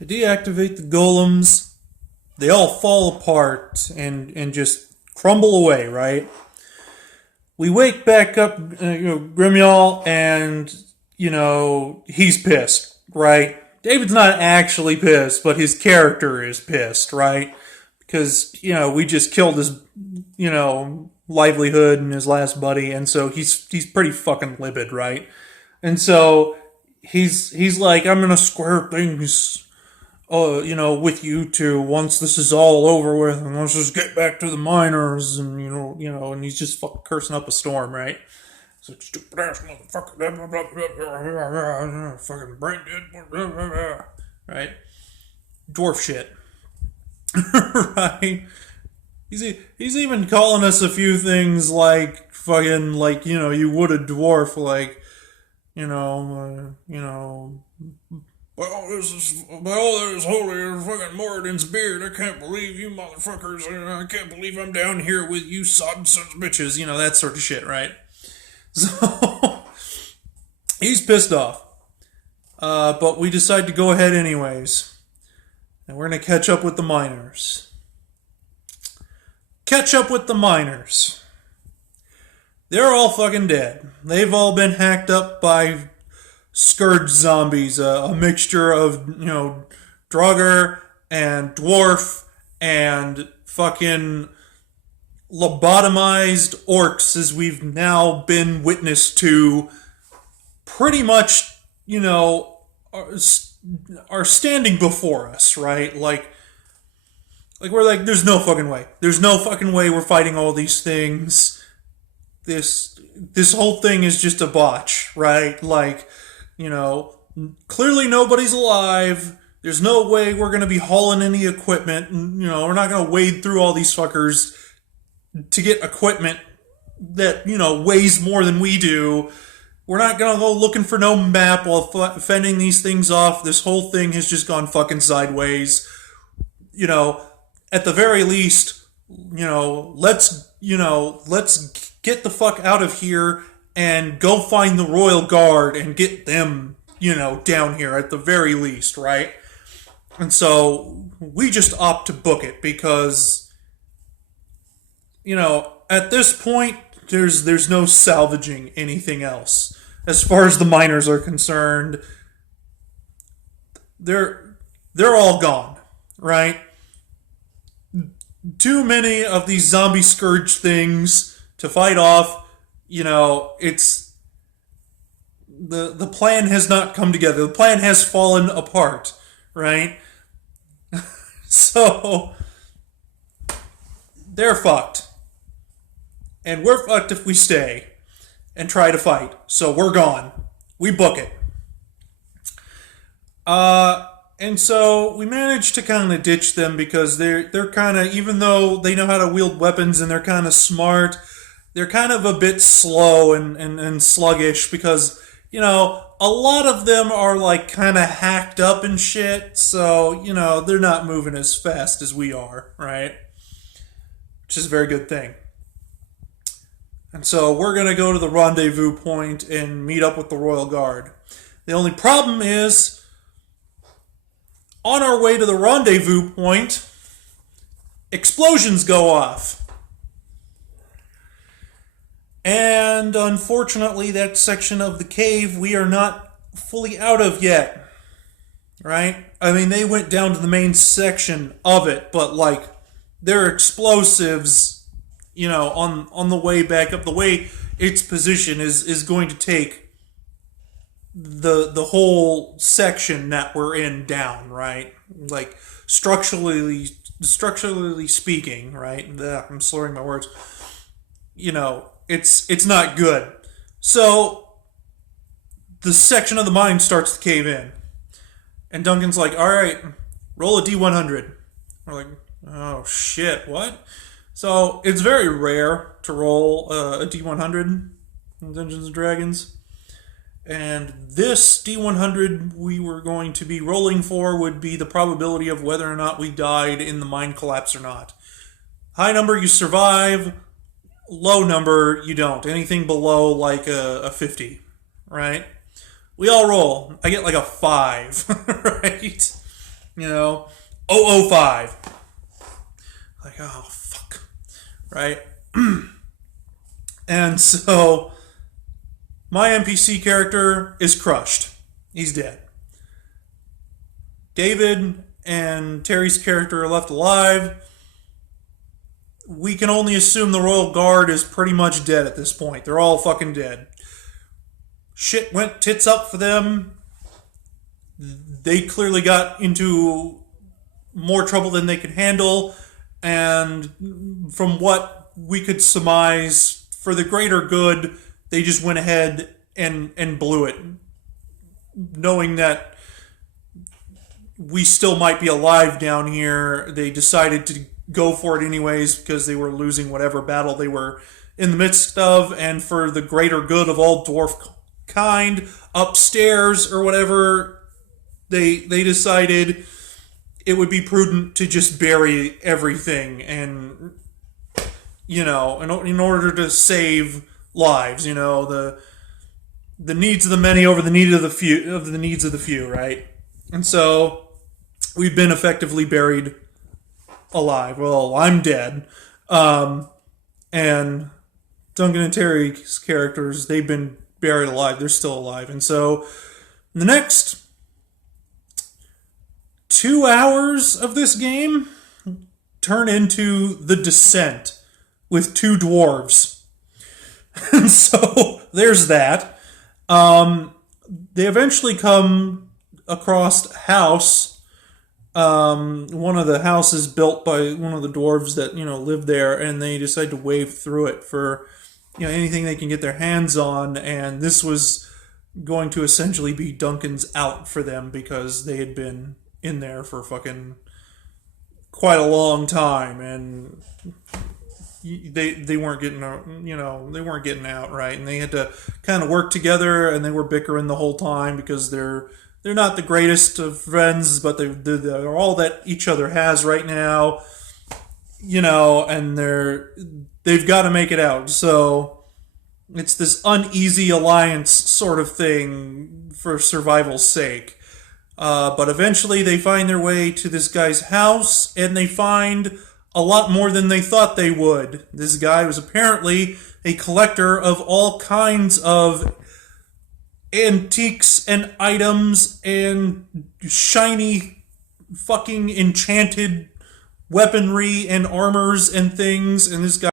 I deactivate the golems. They all fall apart and just crumble away, right? We wake back up, Grimyal, and, he's pissed, right? David's not actually pissed, but his character is pissed, right? Because, we just killed his, livelihood and his last buddy, and so he's pretty fucking livid, right? And so he's like, I'm gonna square things, with you two once this is all over with, and let's just get back to the miners, and and he's just fucking cursing up a storm, right? It's like, stupid ass motherfucker, fucking brain dead, right? Dwarf shit, right? He's even calling us a few things like fucking like you would a dwarf, like by all that is holy and fucking Moradin's beard, I can't believe you motherfuckers, I can't believe I'm down here with you sodden sons of bitches, that sort of shit, right? So, he's pissed off. But we decide to go ahead anyways. And we're going to catch up with the miners. Catch up with the miners. They're all fucking dead. They've all been hacked up by scourge zombies, a mixture of, Draugr and Dwarf and fucking lobotomized orcs, as we've now been witness to pretty much, are standing before us, right? Like we're like, there's no fucking way. There's no fucking way we're fighting all these things. This whole thing is just a botch, right? Like, clearly nobody's alive. There's no way we're going to be hauling any equipment. And, we're not going to wade through all these fuckers to get equipment that, weighs more than we do. We're not going to go looking for no map while fending these things off. This whole thing has just gone fucking sideways. At the very least, let's get the fuck out of here and go find the Royal Guard and get them, down here at the very least, right? And so we just opt to book it because, at this point, there's no salvaging anything else. As far as the miners are concerned, they're all gone, right? Too many of these zombie scourge things to fight off. It's the plan has not come together. The plan has fallen apart, right? So they're fucked. And we're fucked if we stay and try to fight. So we're gone. We book it. And so we managed to kind of ditch them because they're kind of, even though they know how to wield weapons and they're kind of smart, they're kind of a bit slow and sluggish because, a lot of them are like kind of hacked up and shit. So, they're not moving as fast as we are, right? Which is a very good thing. And so we're going to go to the rendezvous point and meet up with the Royal Guard. The only problem is, on our way to the rendezvous point, explosions go off. And unfortunately, that section of the cave we are not fully out of yet. Right? I mean, they went down to the main section of it, but like, their explosives, on the way back up, the way its position is going to take the whole section that we're in down, right? Like structurally speaking, right? I'm slurring my words. It's not good. So the section of the mine starts to cave in, and Duncan's like, "All right, roll a D100." We're like, "Oh shit, what?" So it's very rare to roll a D100 in Dungeons and Dragons. And this D100 we were going to be rolling for would be the probability of whether or not we died in the mine collapse or not. High number, you survive. Low number, you don't. Anything below like a 50, right? We all roll. I get like a 5, right? you know, 005. Like, oh, fuck. Right? And so, my NPC character is crushed. He's dead. David and Terry's character are left alive. We can only assume the Royal Guard is pretty much dead at this point. They're all fucking dead. Shit went tits up for them. They clearly got into more trouble than they could handle. And from what we could surmise, for the greater good, they just went ahead and blew it. Knowing that we still might be alive down here, they decided to go for it anyways because they were losing whatever battle they were in the midst of, and for the greater good of all dwarf kind, upstairs or whatever, they decided it would be prudent to just bury everything, and in order to save lives, the needs of the many over the needs of the few, right? And so we've been effectively buried alive. Well, I'm dead. And Duncan and Terry's characters, they've been buried alive. They're still alive. And so the next 2 hours of this game turn into The Descent with 2 dwarves. And so there's that. They eventually come across a house. One of the houses built by one of the dwarves that lived there, and they decide to wade through it for anything they can get their hands on. And this was going to essentially be Duncan's out for them because they had been in there for fucking quite a long time, and they weren't getting they weren't getting out, right, and they had to kind of work together, and they were bickering the whole time because they're not the greatest of friends, but they're all that each other has right now, and they've got to make it out. So it's this uneasy alliance sort of thing for survival's sake. But eventually they find their way to this guy's house, and they find a lot more than they thought they would. This guy was apparently a collector of all kinds of antiques and items and shiny fucking enchanted weaponry and armors and things. And this guy